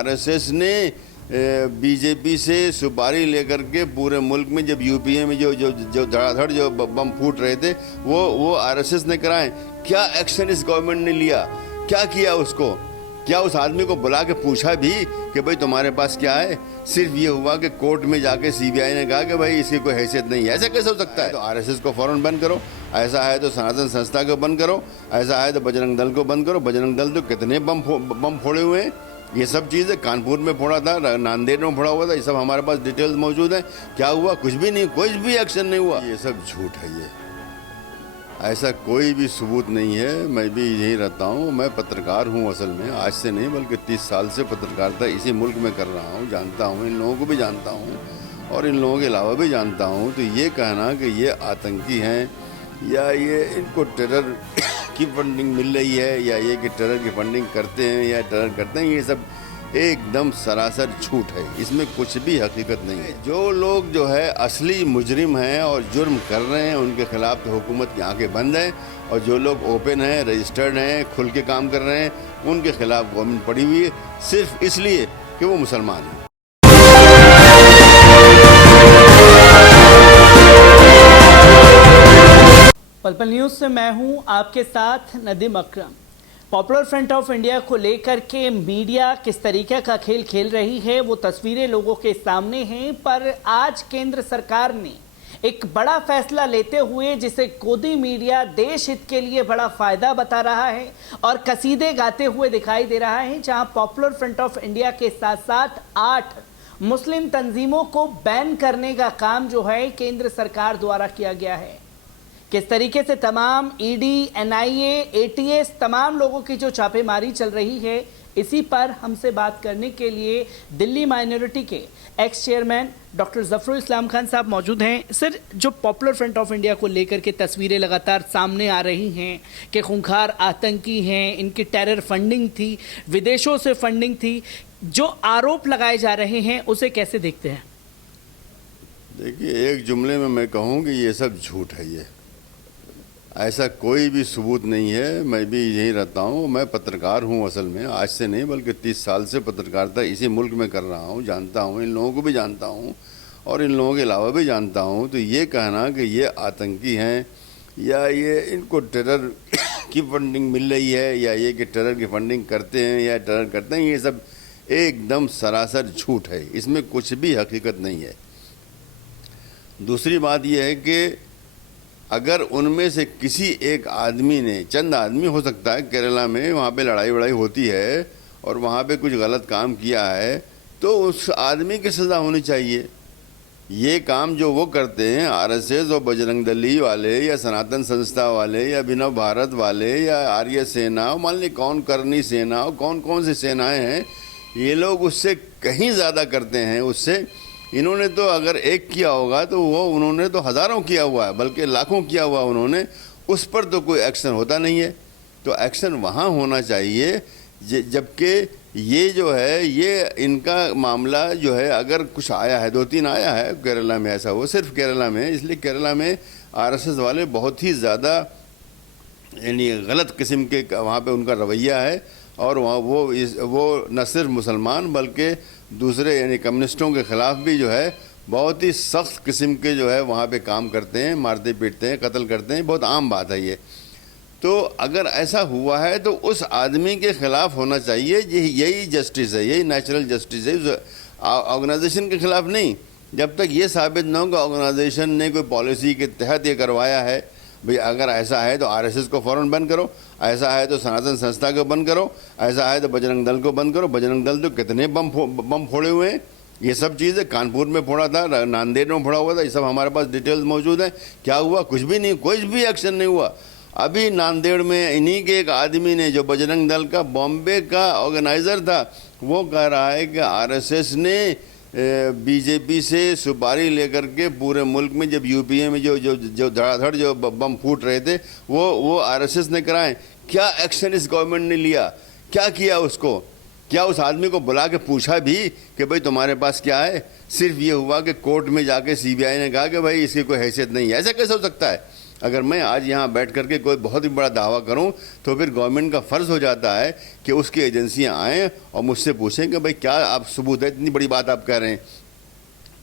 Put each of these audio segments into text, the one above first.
RSS ने BJP से सुपारी लेकर के पूरे मुल्क में जब यूपीए में जो धड़ाधड़ जो बम फूट रहे थे वो आरएसएस ने कराए। क्या एक्शन इस गवर्नमेंट ने लिया? क्या किया उसको? क्या उस आदमी को बुला के पूछा भी कि भाई तुम्हारे पास क्या है? सिर्फ ये हुआ कि कोर्ट में जाके सीबीआई ने कहा कि भाई इसकी कोई हैसियत नहीं है। ऐसा कैसे हो सकता है? तो आरएसएस को फौरन बंद करो, ऐसा है तो सनातन संस्था को बंद करो, ऐसा है तो बजरंग दल को बंद करो। बजरंग दल तो कितने बम फोड़े हुए हैं। ये सब चीज़ें कानपुर में फोड़ा था, नांदेड़ में फोड़ा हुआ था, ये सब हमारे पास डिटेल्स मौजूद है। क्या हुआ? कुछ भी नहीं, कोई भी एक्शन नहीं हुआ। ये सब झूठ है। ये ऐसा कोई भी सबूत नहीं है। मैं भी यहीं रहता हूँ, मैं पत्रकार हूँ असल में, आज से नहीं बल्कि 30 साल से पत्रकारिता इसी मुल्क में कर रहा हूँ। जानता हूँ, इन लोगों को भी जानता हूँ और इन लोगों के अलावा भी जानता हूँ। तो ये कहना कि ये आतंकी हैं या ये इनको टेरर की फंडिंग मिल रही है या ये कि टेरर की फंडिंग करते हैं या टेरर करते हैं, ये सब एकदम सरासर झूठ है। इसमें कुछ भी हकीकत नहीं है। जो लोग जो है असली मुजरिम हैं और जुर्म कर रहे हैं, उनके खिलाफ तो हुकूमत की आंखें बंद हैं, और जो लोग ओपन हैं, रजिस्टर्ड हैं, खुल के काम कर रहे हैं, उनके खिलाफ गवर्नमेंट पड़ी हुई है सिर्फ इसलिए कि वो मुसलमान हैं। पल पल न्यूज़ से मैं हूं आपके साथ नदीम अकरम। पॉपुलर फ्रंट ऑफ इंडिया को लेकर के मीडिया किस तरीके का खेल खेल रही है वो तस्वीरें लोगों के सामने हैं। पर आज केंद्र सरकार ने एक बड़ा फैसला लेते हुए जिसे गोदी मीडिया देश हित के लिए बड़ा फायदा बता रहा है और कसीदे गाते हुए दिखाई दे रहा है, जहां पॉपुलर फ्रंट ऑफ इंडिया के साथ साथ 8 मुस्लिम तंजीमों को बैन करने का काम जो है केंद्र सरकार द्वारा किया गया है। किस तरीके से तमाम ईडी, एनआईए, एटीएस, तमाम लोगों की जो छापेमारी चल रही है, इसी पर हमसे बात करने के लिए दिल्ली माइनॉरिटी के एक्स चेयरमैन डॉक्टर जफरुल इस्लाम खान साहब मौजूद हैं। सर, जो पॉपुलर फ्रंट ऑफ इंडिया को लेकर के तस्वीरें लगातार सामने आ रही हैं कि खूंखार आतंकी हैं, इनकी टेरर फंडिंग थी, विदेशों से फंडिंग थी, जो आरोप लगाए जा रहे हैं उसे कैसे देखते हैं? देखिए, एक जुमले में मैं कहूँ कि ये सब झूठ है। ये ऐसा कोई भी सबूत नहीं है। मैं भी यहीं रहता हूँ, मैं पत्रकार हूँ असल में, आज से नहीं बल्कि 30 साल से पत्रकारिता इसी मुल्क में कर रहा हूँ। जानता हूँ, इन लोगों को भी जानता हूँ और इन लोगों के अलावा भी जानता हूँ। तो ये कहना कि ये आतंकी हैं या ये इनको टेरर की फंडिंग मिल रही है या ये कि टेरर की फंडिंग करते हैं या टेरर करते हैं, ये सब एकदम सरासर झूठ है। इसमें कुछ भी हकीकत नहीं है। दूसरी बात यह है कि अगर उनमें से किसी एक आदमी ने, चंद आदमी हो सकता है, केरला में वहाँ पे लड़ाई वड़ाई होती है और वहाँ पे कुछ गलत काम किया है, तो उस आदमी की सज़ा होनी चाहिए। ये काम जो वो करते हैं, आरएसएस और बजरंग दली वाले या सनातन संस्था वाले या अभिनव भारत वाले या आर्य सेना, मान ली कौन करनी सेना, कौन कौन सी सेनाएँ हैं, ये लोग उससे कहीं ज़्यादा करते हैं। उससे इन्होंने तो अगर एक किया होगा तो वो उन्होंने तो हज़ारों किया हुआ है, बल्कि लाखों किया हुआ उन्होंने, उस पर तो कोई एक्शन होता नहीं है। तो एक्शन वहाँ होना चाहिए, जबकि ये जो है, ये इनका मामला जो है, अगर कुछ आया है, 2-3 आया है केरला में, ऐसा वो सिर्फ केरला में, इसलिए केरला में आरएसएस वाले बहुत ही ज़्यादा यानी गलत किस्म के वहाँ पे उनका रवैया है। और वहाँ वो न सिर्फ मुसलमान बल्कि दूसरे यानी कम्युनिस्टों के ख़िलाफ़ भी जो है बहुत ही सख्त किस्म के जो है वहाँ पे काम करते हैं, मारते पीटते हैं, कत्ल करते हैं। बहुत आम बात है ये। तो अगर ऐसा हुआ है तो उस आदमी के ख़िलाफ़ होना चाहिए। यही जस्टिस है, यही नेचुरल जस्टिस है, ऑर्गेनाइजेशन के ख़िलाफ़ नहीं। जब तक ये साबित ना हो कि ऑर्गेनाइजेशन ने कोई पॉलिसी के तहत ये करवाया है, भाई अगर ऐसा है तो आरएसएस को फ़ौरन बंद करो, ऐसा है तो सनातन संस्था को बंद करो, ऐसा है तो बजरंग दल को बंद करो। बजरंग दल तो कितने बम फोड़े हुए हैं। ये सब चीज़ें कानपुर में फोड़ा था, नांदेड़ में फोड़ा हुआ था, ये सब हमारे पास डिटेल्स मौजूद हैं। क्या हुआ? कुछ भी नहीं, कोई भी एक्शन नहीं हुआ। अभी नांदेड़ में इन्हीं के एक आदमी ने, जो बजरंग दल का बॉम्बे का ऑर्गेनाइज़र था, वो कह रहा है कि आरएसएस ने बीजेपी से सुपारी लेकर के पूरे मुल्क में जब यूपीए में जो धड़ाधड़ जो बम फूट रहे थे वो आरएसएस ने कराए। क्या एक्शन इस गवर्नमेंट ने लिया? क्या किया उसको? क्या उस आदमी को बुला के पूछा भी कि भाई तुम्हारे पास क्या है? सिर्फ ये हुआ कि कोर्ट में जाके सीबीआई ने कहा कि भाई इसकी कोई हैसियत नहीं है। ऐसा कैसे हो सकता है? अगर मैं आज यहाँ बैठ करके कोई बहुत ही बड़ा दावा करूँ तो फिर गवर्नमेंट का फ़र्ज़ हो जाता है कि उसकी एजेंसियाँ आएँ और मुझसे पूछें कि भाई क्या आप सबूत है, इतनी बड़ी बात आप कह रहे हैं।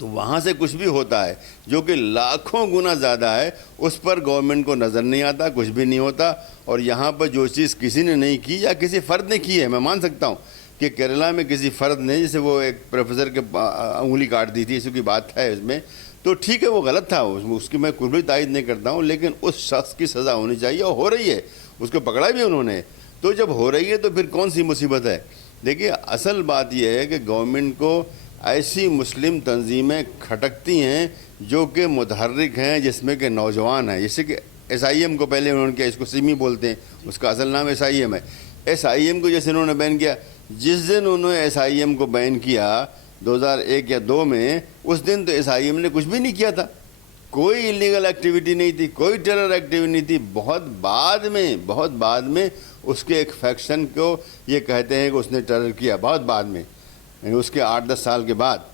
तो वहाँ से कुछ भी होता है जो कि लाखों गुना ज़्यादा है, उस पर गवर्नमेंट को नज़र नहीं आता, कुछ भी नहीं होता। और यहाँ पर जो चीज़ किसी ने नहीं की या किसी फ़र्द ने की है, मैं मान सकता हूँ कि केरला में किसी फ़र्द ने, जैसे वो एक प्रोफेसर के उंगली काट दी थी, इसकी बात है इसमें, तो ठीक है वो गलत था, उसकी मैं कुछ भी तायद नहीं करता हूँ, लेकिन उस शख्स की सज़ा होनी चाहिए और हो रही है, उसको पकड़ा भी उन्होंने। तो जब हो रही है तो फिर कौन सी मुसीबत है। देखिए असल बात यह है कि गवर्नमेंट को ऐसी मुस्लिम तंजीमें खटकती हैं जो कि मुतहर्रिक हैं, जिसमें कि नौजवान हैं, जैसे कि SIM को पहले उन्होंने किया, इसको सिमी बोलते हैं, उसका असल नाम SIM है। SIM को जैसे उन्होंने बैन किया, जिस दिन उन्होंने SIM को बैन किया 2001 या 2 में, उस दिन तो SIM ने कुछ भी नहीं किया था, कोई इलीगल एक्टिविटी नहीं थी, कोई टेरर एक्टिविटी नहीं थी। बहुत बाद में उसके एक फैक्शन को ये कहते हैं कि उसने टेरर किया, बहुत बाद में, उसके 8-10 साल के बाद।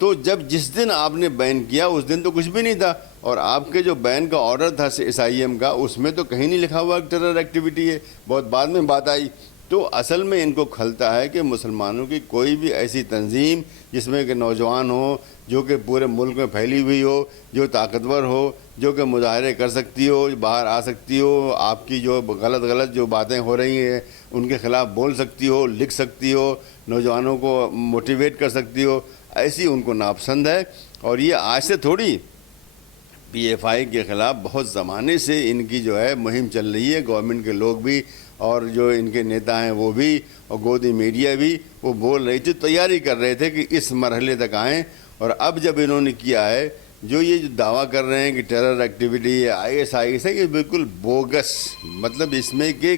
तो जब जिस दिन आपने बैन किया उस दिन तो कुछ भी नहीं था, और आपके जो बैन का ऑर्डर था SIM का, उसमें तो कहीं नहीं लिखा हुआ टेरर एक्टिविटी है, बहुत बाद में बात आई। तो असल में इनको खलता है कि मुसलमानों की कोई भी ऐसी तंजीम जिसमें कि नौजवान हो, जो कि पूरे मुल्क में फैली हुई हो, जो ताकतवर हो, जो कि मुजाहरे कर सकती हो, बाहर आ सकती हो, आपकी जो गलत जो बातें हो रही हैं उनके ख़िलाफ़ बोल सकती हो, लिख सकती हो, नौजवानों को मोटिवेट कर सकती हो, ऐसी उनको नापसंद है। और ये आज से थोड़ी, PFI के ख़िलाफ़ बहुत ज़माने से इनकी जो है मुहिम चल रही है, गवर्नमेंट के लोग भी और जो इनके नेता हैं वो भी, और गोदी मीडिया भी, वो बोल रही थी, तैयारी कर रहे थे कि इस मरहले तक आएँ। और अब जब इन्होंने किया है, जो ये जो दावा कर रहे हैं कि टेरर एक्टिविटी है, IS है, ये बिल्कुल बोगस, मतलब इसमें कि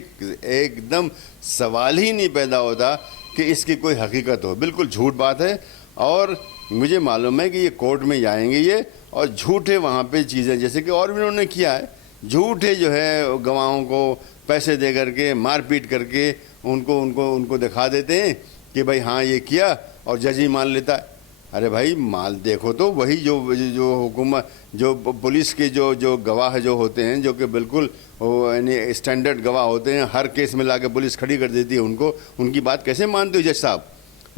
एकदम सवाल ही नहीं पैदा होता कि इसकी कोई हकीकत हो, बिल्कुल झूठ बात है। और मुझे मालूम है कि ये कोर्ट में जाएंगे ये, और झूठे वहाँ पे चीज़ें, जैसे कि और भी उन्होंने किया है, झूठे जो है गवाहों को पैसे दे करके, मारपीट करके उनको दिखा देते हैं कि भाई हाँ ये किया, और जज ही मान लेता है। अरे भाई माल देखो तो वही जो हुकूमत, जो पुलिस के जो गवाह जो होते हैं, जो कि बिल्कुल यानी स्टैंडर्ड गवाह होते हैं, हर केस में लाके पुलिस खड़ी कर देती है उनको, उनकी बात कैसे मानते हो जज साहब?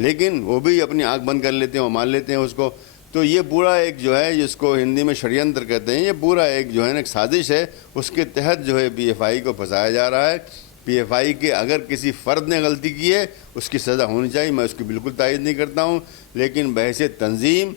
लेकिन वो भी अपनी आँख बंद कर लेते हैं और मान लेते हैं उसको। तो ये पूरा एक जो है, जिसको हिंदी में षड्यंत्र कहते हैं, ये पूरा एक जो है ना एक साजिश है, उसके तहत जो है PFI को फंसाया जा रहा है। PFI के अगर किसी फ़र्द ने गलती की है उसकी सज़ा होनी चाहिए, मैं उसकी बिल्कुल तायद नहीं करता हूँ, लेकिन बहसे तंजीम,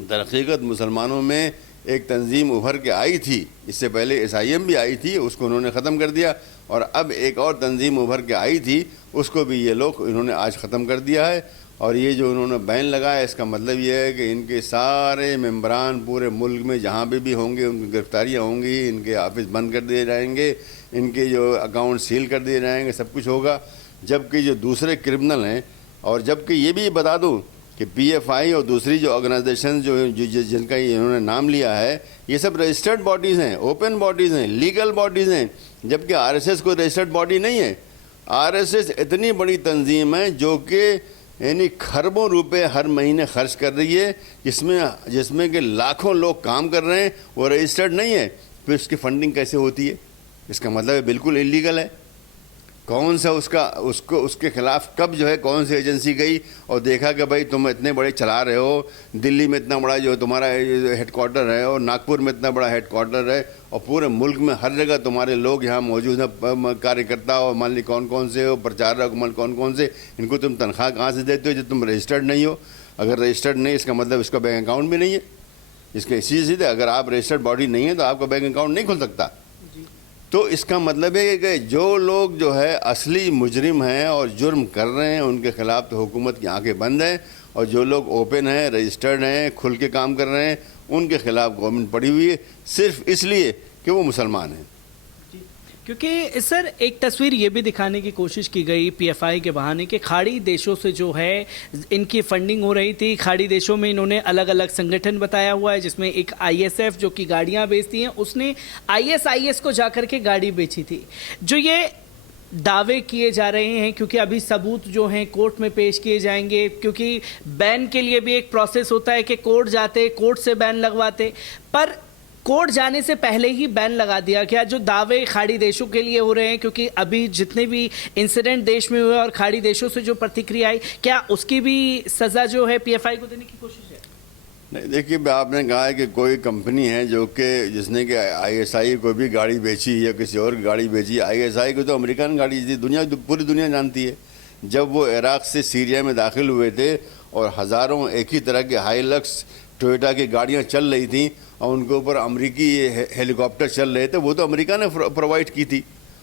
दरहकीकत मुसलमानों में एक तंजीम उभर के आई थी, इससे पहले SIM भी आई थी, उसको उन्होंने ख़त्म कर दिया, और अब एक और तंजीम उभर के आई थी, उसको भी ये लोग इन्होंने आज ख़त्म कर दिया है। और ये जो उन्होंने बैन लगाया, इसका मतलब ये है कि इनके सारे मेंबरान पूरे मुल्क में जहाँ भी होंगे उनकी गिरफ्तारियाँ होंगी, इनके ऑफिस बंद कर दिए जाएंगे, इनके जो अकाउंट सील कर दिए जाएंगे, सब कुछ होगा। जबकि जो दूसरे क्रिमिनल हैं, और जबकि ये भी बता दूँ कि PFI और दूसरी जो ऑर्गेनाइजेशन जिनका इन्होंने नाम लिया है, ये सब रजिस्टर्ड बॉडीज़ हैं, ओपन बॉडीज़ हैं, लीगल बॉडीज़ हैं, जबकि RSS कोई रजिस्टर्ड बॉडी नहीं है। RSS इतनी बड़ी तंजीम है जो कि यानी खरबों रुपए हर महीने खर्च कर रही है, जिसमें कि लाखों लोग काम कर रहे हैं, वो रजिस्टर्ड नहीं है, फिर उसकी फंडिंग कैसे होती है? इसका मतलब बिल्कुल इलीगल है। कौन सा उसके खिलाफ कब जो है कौन सी एजेंसी गई और देखा कि भाई तुम इतने बड़े चला रहे हो, दिल्ली में इतना बड़ा जो तुम्हारा हेडक्वार्टर है, और नागपुर में इतना बड़ा हेडक्वार्टर है, और पूरे मुल्क में हर जगह तुम्हारे लोग यहाँ मौजूद हैं, कार्यकर्ता और मान ली कौन से हो, प्रचारक कौन से, इनको तुम तनख्वाह कहाँ से देते हो जब तुम रजिस्टर्ड नहीं हो? अगर रजिस्टर्ड नहीं, इसका मतलब इसका बैंक अकाउंट भी नहीं है। इसके सीधे अगर आप रजिस्टर्ड बॉडी नहीं है तो आपका बैंक अकाउंट नहीं खुल सकता। तो इसका मतलब है कि जो लोग जो है असली मुजरिम हैं और जुर्म कर रहे हैं, उनके खिलाफ तो हुकूमत की आंखें बंद हैं, और जो लोग ओपन हैं, रजिस्टर्ड हैं, खुल के काम कर रहे हैं, उनके खिलाफ गवर्नमेंट पड़ी हुई है, सिर्फ इसलिए कि वो मुसलमान हैं। क्योंकि सर एक तस्वीर ये भी दिखाने की कोशिश की गई PFI के बहाने कि खाड़ी देशों से जो है इनकी फंडिंग हो रही थी। खाड़ी देशों में इन्होंने अलग अलग संगठन बताया हुआ है, जिसमें एक ISF जो कि गाड़ियां बेचती हैं, उसने ISIS को जाकर के गाड़ी बेची थी। जो ये दावे किए जा रहे हैं, क्योंकि अभी सबूत जो हैं कोर्ट में पेश किए जाएंगे, क्योंकि बैन के लिए भी एक प्रोसेस होता है कि कोर्ट जाते, कोर्ट से बैन लगवाते, पर कोर्ट जाने से पहले ही बैन लगा दिया गया, जो दावे खाड़ी देशों के लिए हो रहे हैं, क्योंकि अभी जितने भी इंसिडेंट देश में हुए और खाड़ी देशों से जो प्रतिक्रिया आई, क्या उसकी भी सजा जो है पीएफआई को देने की कोशिश है? नहीं, देखिए, आपने कहा है कि कोई कंपनी है जो कि जिसने कि आईएसआई को भी गाड़ी बेची या किसी और की गाड़ी बेची। आईएसआई को तो अमेरिकन गाड़ी थी, पूरी दुनिया जानती है। जब वो इराक से सीरिया में दाखिल हुए थे और हज़ारों एक ही तरह के हाईलक्स टोयोटा की गाड़ियां चल रही थी और उनके ऊपर अमेरिकी हेलीकॉप्टर चल रहे थे, वो तो अमेरिका ने प्रोवाइड की थी।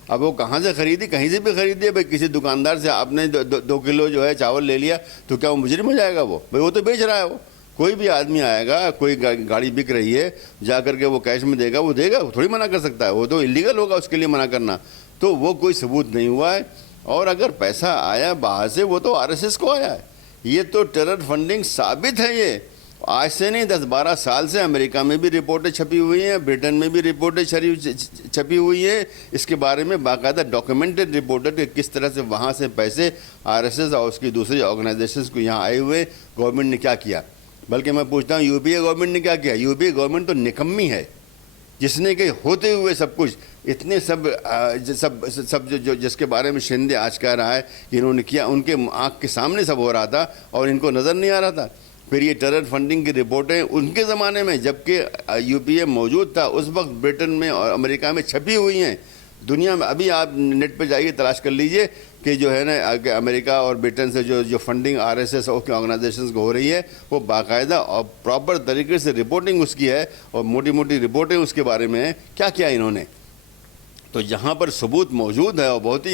अब वो कहाँ से खरीदी? कहीं से भी खरीदी है भाई। किसी दुकानदार से आपने 2 किलो जो है चावल ले लिया तो क्या वो मुजरिम हो जाएगा? वो भाई वो तो बेच रहा है। वो कोई भी आदमी आएगा, कोई गाड़ी बिक रही है, जा करके वो कैश में देगा, वो देगा, वो थोड़ी मना कर सकता है। वो तो इलीगल होगा उसके लिए मना करना। तो वो कोई सबूत नहीं हुआ है। और अगर पैसा आया बाहर से, वो तो आरएसएस को आया है। ये तो टेरर फंडिंग साबित है। ये आज से नहीं, 10-12 साल से अमेरिका में भी रिपोर्टें छपी हुई हैं, ब्रिटेन में भी रिपोर्टें छपी हुई हैं। इसके बारे में बाकायदा डॉक्यूमेंटेड रिपोर्टेड कि किस तरह से वहाँ से पैसे आरएसएस और उसकी दूसरी ऑर्गेनाइजेशंस को यहाँ आए हुए गवर्नमेंट ने क्या किया। बल्कि मैं पूछता हूँ, यूपीए गवर्नमेंट ने क्या किया? यूपीए गवर्नमेंट तो निकम्मी है, जिसने कि होते हुए सब कुछ इतने सब जो जिसके बारे में शिंदे आज कह रहा है कि इन्होंने किया, उनके आँख के सामने सब हो रहा था और इनको नज़र नहीं आ रहा था। फिर ये टेरर फंडिंग की रिपोर्टें उनके ज़माने में, जबकि यूपीए मौजूद था, उस वक्त ब्रिटेन में और अमेरिका में छपी हुई हैं दुनिया में। अभी आप नेट पे जाइए, तलाश कर लीजिए कि जो है ना अमेरिका और ब्रिटेन से जो फंडिंग आरएसएस और ऑर्गेनाइजेशंस को हो रही है, वो बाकायदा और प्रॉपर तरीके से रिपोर्टिंग उसकी है और मोटी मोटी रिपोर्टें उसके बारे में है क्या किया इन्होंने। तो यहाँ पर सबूत मौजूद है और बहुत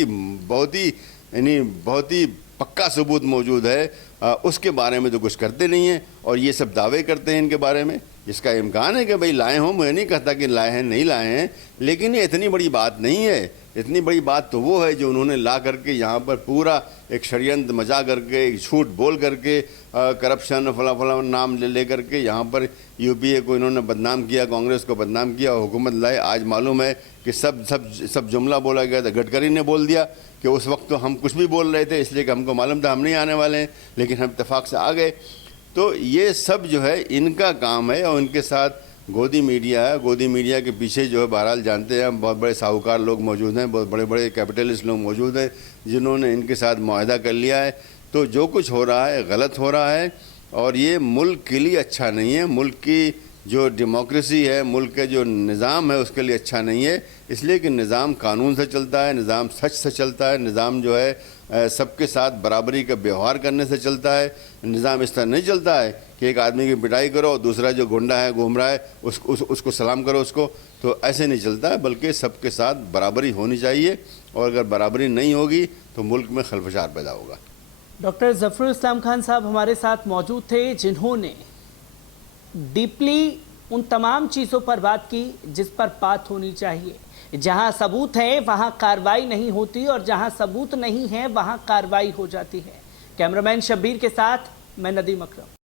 ही पक्का सबूत मौजूद है। उसके बारे में तो कुछ करते नहीं हैं और ये सब दावे करते हैं इनके बारे में। इसका इम्कान है कि भाई लाए हों, मैं नहीं कहता कि लाए हैं, नहीं लाए हैं, लेकिन ये इतनी बड़ी बात नहीं है। इतनी बड़ी बात तो वो है जो उन्होंने ला करके यहाँ पर पूरा एक षड्यंत्र मचा करके, एक झूठ बोल करके, करप्शन फला नाम ले करके यहाँ पर यूपीए को इन्होंने बदनाम किया, कांग्रेस को बदनाम किया और हुकूमत लाए। आज मालूम है कि सब जुमला बोला गया था। गडकरी ने बोल दिया कि उस वक्त तो हम कुछ भी बोल रहे थे, इसलिए कि हमको मालूम था हम नहीं आने वाले हैं, लेकिन हम इत्तेफाक से आ गए। तो ये सब जो है इनका काम है और इनके साथ गोदी मीडिया है। गोदी मीडिया के पीछे जो है बहरहाल जानते हैं, बहुत बड़े साहूकार लोग मौजूद हैं, बहुत बड़े बड़े कैपिटलिस्ट लोग मौजूद हैं जिन्होंने इनके साथ मुआहदा कर लिया है। तो जो कुछ हो रहा है गलत हो रहा है और ये मुल्क के लिए अच्छा नहीं है। मुल्क की जो डेमोक्रेसी है, मुल्क के जो निज़ाम है, उसके लिए अच्छा नहीं है। इसलिए कि निज़ाम कानून से चलता है, निज़ाम सच से चलता है, निज़ाम जो है सबके साथ बराबरी का व्यवहार करने से चलता है। निज़ाम इस तरह नहीं चलता है कि एक आदमी की पिटाई करो और दूसरा जो गुंडा है घूम रहा है उसको सलाम करो उसको। तो ऐसे नहीं चलता है, बल्कि सबके साथ बराबरी होनी चाहिए और अगर बराबरी नहीं होगी तो मुल्क में खलफशार पैदा होगा। डॉक्टर ज़फ़रुल इस्लाम खान साहब हमारे साथ मौजूद थे, जिन्होंने डीपली उन तमाम चीज़ों पर बात की जिस पर बात होनी चाहिए। जहां सबूत है वहां कार्रवाई नहीं होती और जहां सबूत नहीं है वहां कार्रवाई हो जाती है। कैमरामैन शब्बीर के साथ मैं नदीम अकरम।